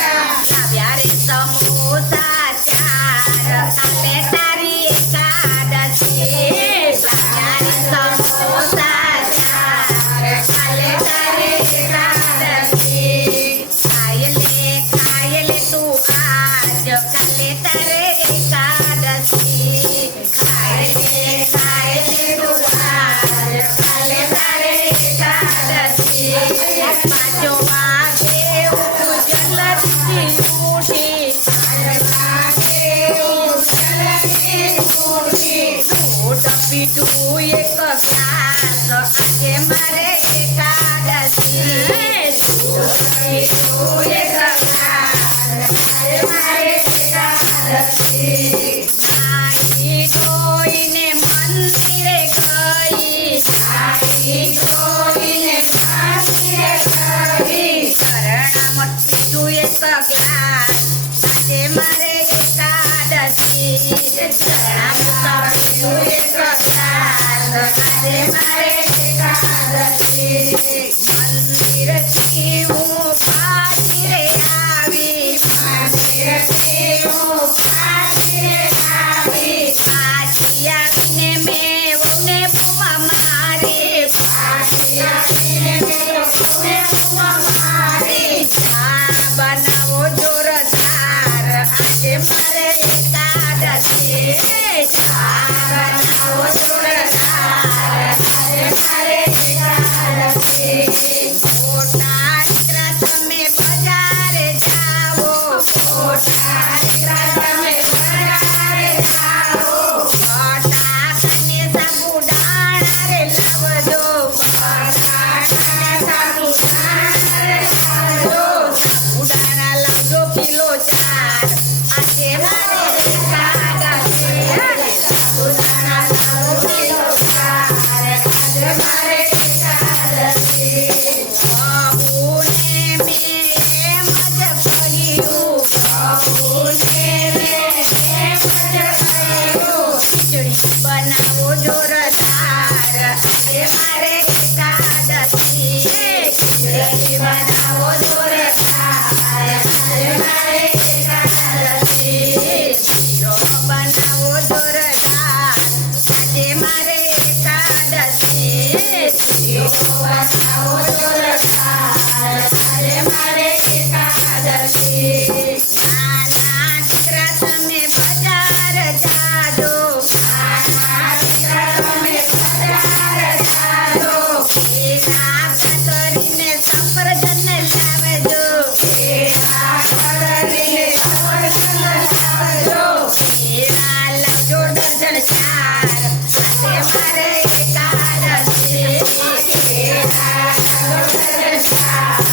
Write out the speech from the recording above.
લાવ્યા રે સમોસા ચાર કાલે તારી એકાદશી લાવ્યા રે સમોસા ચાર કાલે તારી એકાદશી ખાય લે તું આજ કાલે તારે એકાદશી ખાય લે તું આજ કાલે તારે એકાદશી પાંચો વાગે ઉઠું જલ્દી ઉઠી દૂધ પીધું એક ગ્લાસ આજે મારે એકાદશી દૂધ પીધું એક ગ્લાસ આજે મારે એકાદશી નાઈ ધોઈને મંદિરે ગઈ નાઈ ધોઈને મંદિરે ગઈ શરણામત પીધું એક ગ્લાસ આજે મારે એકાદશી શરણામત પીધું એક ગ્લાસ આજે મારે એકાદશી મંદિરથી હું પાછી રે આવી મંદિરથી હું પાછી આવીને મેં વહુને બૂમા મારી પાછી આવીને મેં વહુને બૂમા મારી ચા બનાવો જોરદાર આજે મારે એકાદશી ચા બનાવો જોરદાર આજે મારે એકાદશી મોટા દીકરા તમે બજારે જાઓ મોટા દીકરા તમે બજારે જાઓ બટાકાને સાબુદાણા રે લાવજો બટાકાને સાબુદાણા રે લાવજો સાબુદાણા લાવજો કિલો 4 આજે મારે એકાદશી સાબુદાણા લાવજો કિલો 4 આજે મારે એકાદશી બહુને મેં એમ જ કહ્યું બહુને મેં એમ જ કહ્યું ખીચડી બનાવો જોરદાર આજે મારે એકાદશી ખીચડી બનાવો જોરદાર આજે મારે એકાદશી શીરો બનાવો જોરદાર આજે મારે એકાદશી શીરો બનાવો જોરદાર આજે મારે એકાદશી નાના દીકરા તમે બજાર જાજો નાના દીકરા તમે બજાર જાજો કેળા કાતરીને સફરજન લાવજો કેળા કાતરીને સફરજન લાવજો કેળા લાવજો ડઝન 4 આજે મારે એકાદશી કેળા લાવજો ડઝન 4